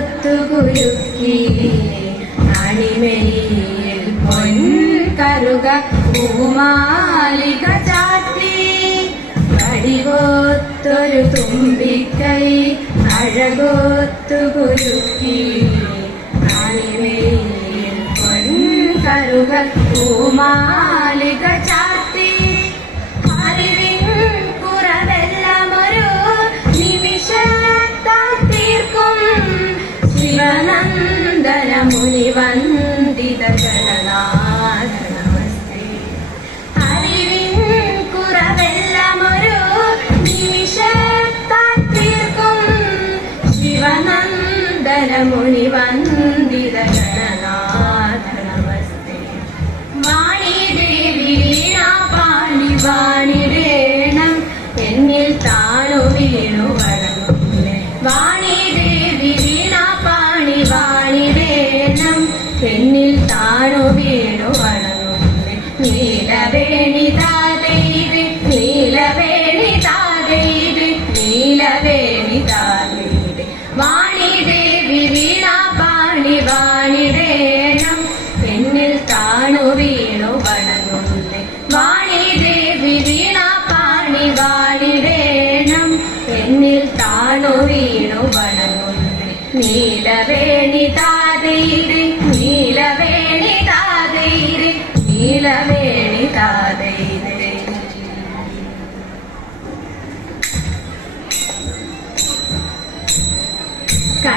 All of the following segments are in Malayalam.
മുത്തുകുലുക്കി അണിമയിൽ പൊൻകരുക പൂമാലിക ചാട്ടി അടിവോത്തൊരു തുമ്പിക്കൈ അഴകോത്തുകുലുക്കി അണിമയിൽ പൊൻകരുക പൂമാലിക ചാട്ടി 每晚。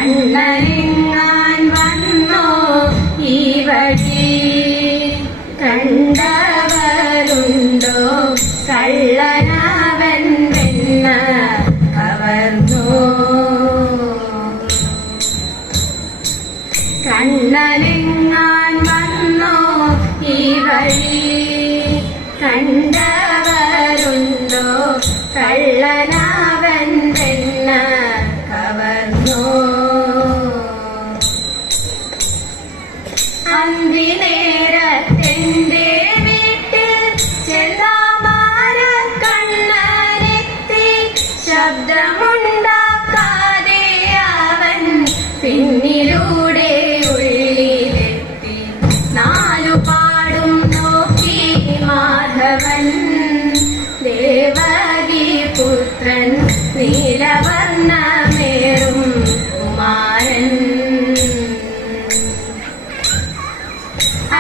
Nine, nine.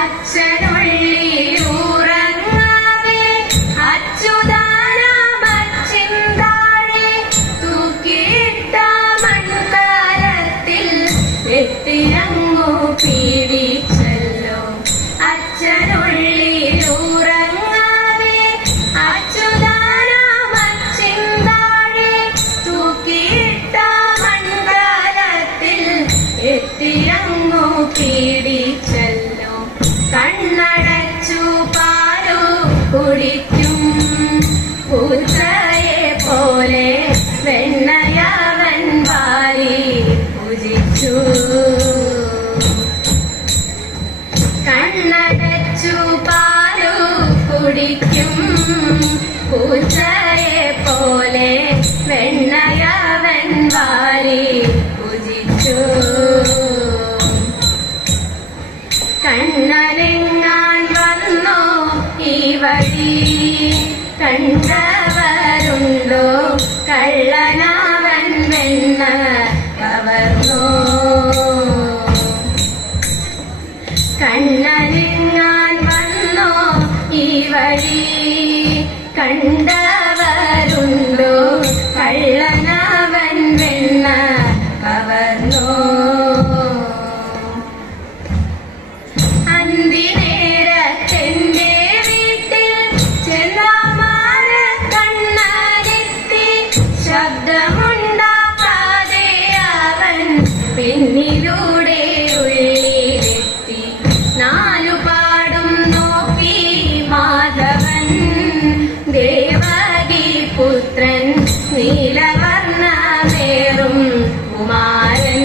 Chad, Chad, கண்டா കണ്ണേറും കുമാരൻ.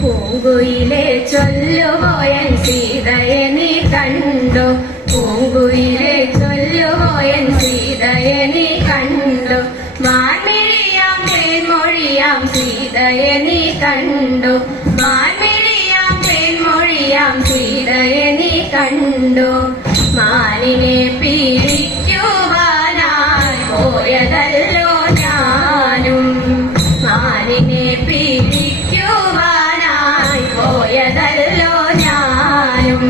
പൂങ്കുയിലെ ചൊല്ലുപോയൻ സീതയെ നീ കണ്ടോ? പൂങ്കുയിലെ ചൊല്ലുപോയൻ സീതയെ നീ കണ്ടോ? മാർമിഴിയാം തേൻമൊഴിയാം സീതയെ നീ കണ്ടോ? മാർമിഴിയാം തേൻമൊഴിയാം സീതയെ കണ്ടു. മാനിനെ പീഡിക്കുവാനായി പോയതല്ലോ ഞാനും. മാനിനെ പീഡിക്കുവാനായി പോയതല്ലോ ഞാനും.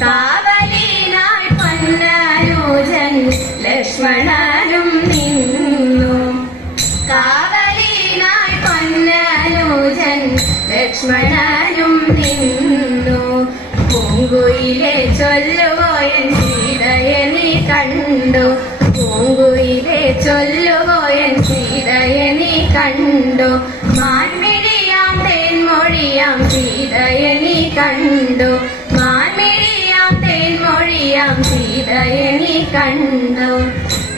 കാവലിനായി പൊന്നനുജൻ ലക്ഷ്മണനും നിന്നു. കാവലിനായി പൊന്നനുജൻ ലക്ഷ്മണനും നിന്നു. പൂങ്കുയിലെ ചൊല്ലുപോയൻ സീതയെ നീ കണ്ടു. പൂങ്കുയിലെ ചൊല്ലുപോയൻ സീതയെ നീ കണ്ടു. മാൻമിഴിയാം തേൻമൊഴിയാം സീതയെ നീ കണ്ടു. മാൻമിഴിയാം തേൻമൊഴിയാം സീതയെ നീ കണ്ടു.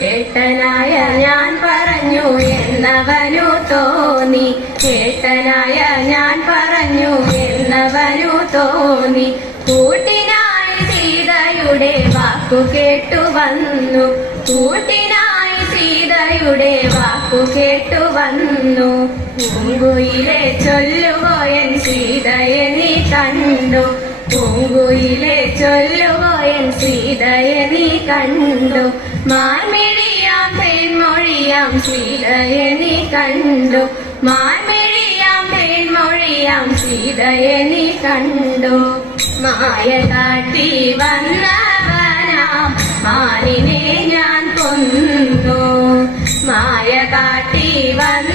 ഏട്ടനായ ഞാൻ പറഞ്ഞു എന്നവനു തോന്നി. ഏട്ടനായ ഞാൻ പറഞ്ഞു എന്നവനു തോന്നി. കൂട്ടിനായി സീതയുടെ വാക്കു കേട്ടു വന്നു. കൂട്ടിനായി സീതയുടെ വാക്കു കേട്ടു വന്നു. പൂങ്കുയിലെ ചൊല്ലുപോയൻ സീതയെ നീ കണ്ടു. പൂങ്കുയിലെ ചൊല്ലുപോയൻ സീതയെ നീ കണ്ടു. മാർമിഴിയാം പെൺമൊഴിയാം സീതയെ നീ കണ്ടു. മാർമിഴിയാം പെൺമൊഴിയാം സീതയെ നീ കണ്ടു. മായ കാട്ടി വന്നവനാം. മാനിനെ ഞാൻ കൊന്നു. മായ കാട്ടി വന്നവനാം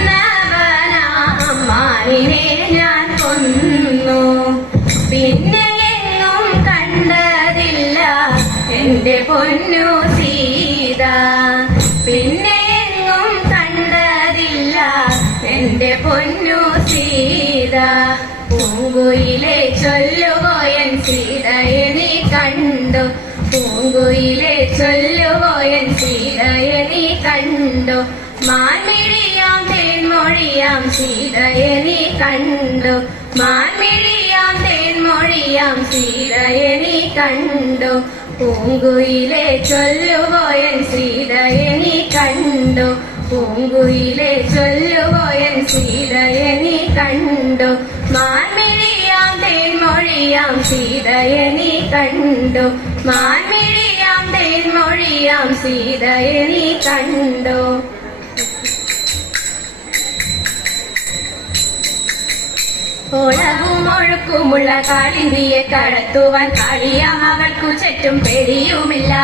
കണ്ടു. പൂങ്കുയിലെ ചൊല്ലുപോയൻ സീതയെ നീ കണ്ടു. മാൻമിഴിയാം തേൻമൊഴിയാം സീതയെ നീ കണ്ടു. മാൻമിഴിയാം തേൻമൊഴിയാം സീതയെ നീ കണ്ടു. പൂങ്കുയിലെ ചൊല്ലുപോയൻ സീതയെ നീ കണ്ടു. പൂങ്കുയിലെ ചൊല്ലുപോയൻ സീതയെ നീ കണ്ടു. സീതയെ നീ കണ്ടു. മാൻമിഴിയാം തേൻമൊഴിയാം സീതയനി കണ്ടു. ഓളവും ഒഴുക്കുമുള്ള കാളിന്തിയെ കടത്തുവാൻ കാളിയാം അവൾക്കു ചുറ്റും പേടിയുമില്ല.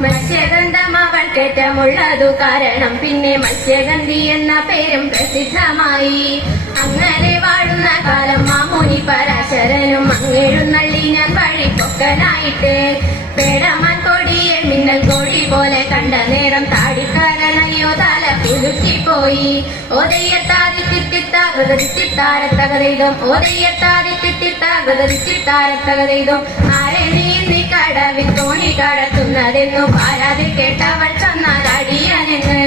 മത്സ്യഗന്ധം അവൾ കെട്ടമുള്ളതു കാരണം പിന്നെ മത്സ്യഗന്ധി എന്ന പേരും പ്രസിദ്ധമായി. അങ്ങനെ വാഴുന്ന കാലം മാമുനി പരാശരനും അങ്ങെഴുന്നള്ളി ഞാൻ വഴിപ്പൊക്കനായിട്ട് പേടമാൻ കൊടിയെ മിന്നൽ കോഴി പോലെ കണ്ട നേരം താടിക്കാരനയ്യോ തല കുലുക്കിപ്പോയി ഓതയ്യത്താതി തിത്തിത്താകൃതിത്താരത്തകതൈതം ഓതയ്യത്താതി തിത്തിത്താകൃതിത്താരത്തകതൈതം ആരെ നീന്തി കടവിൽ തോണി കടത്തുന്നതെന്നു പാരാതെ കേട്ടവൾ ചെന്നാൽ അടിയനെന്ന്.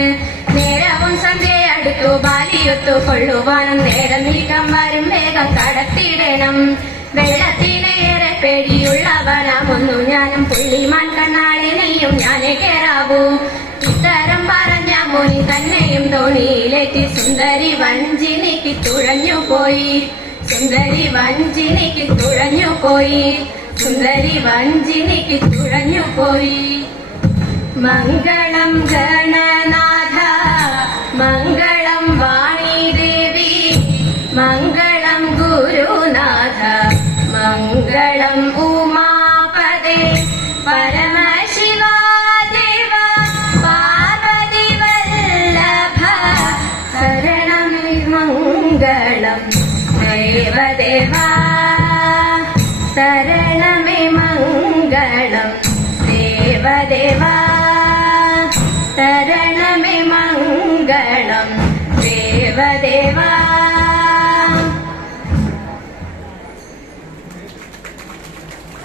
നേരവും സന്ധ്യയടുത്തു ബാലിയൊത്തു കൊള്ളുവാനും നേരം നീക്കം വരും വേഗം കടത്തിയിടണം. വെള്ളത്തിനേറെ പേടിയുള്ളവനാമൊന്നു ഞാനും പുള്ളിമാൻ കണ്ണാളിനെയും ഞാനെ കേറാവൂ. ഇത്തരം പറഞ്ഞ മുനി തന്നെയും തോണിയിലേറ്റി സുന്ദരി വഞ്ചിനിക്ക് തുഴഞ്ഞു പോയി. സുന്ദരി വഞ്ചിനിക്ക് തുഴഞ്ഞു പോയി. സുന്ദരി വഞ്ചിനിക്ക് തുഴഞ്ഞു പോയി. മംഗളം ഗണനാഥ മംഗളം വാണിദേവി ദേവി ഗുരുനാഥ മംഗളം ഉമാപദേ. പരമശിവാദേവ പാർവതി വല്ലഭ ശരണം മംഗളം. ദേവദേവാ ശരണമേ മംഗളം. ദേവദേവാ ശരണമേ മംഗളം. ദേവദേവാ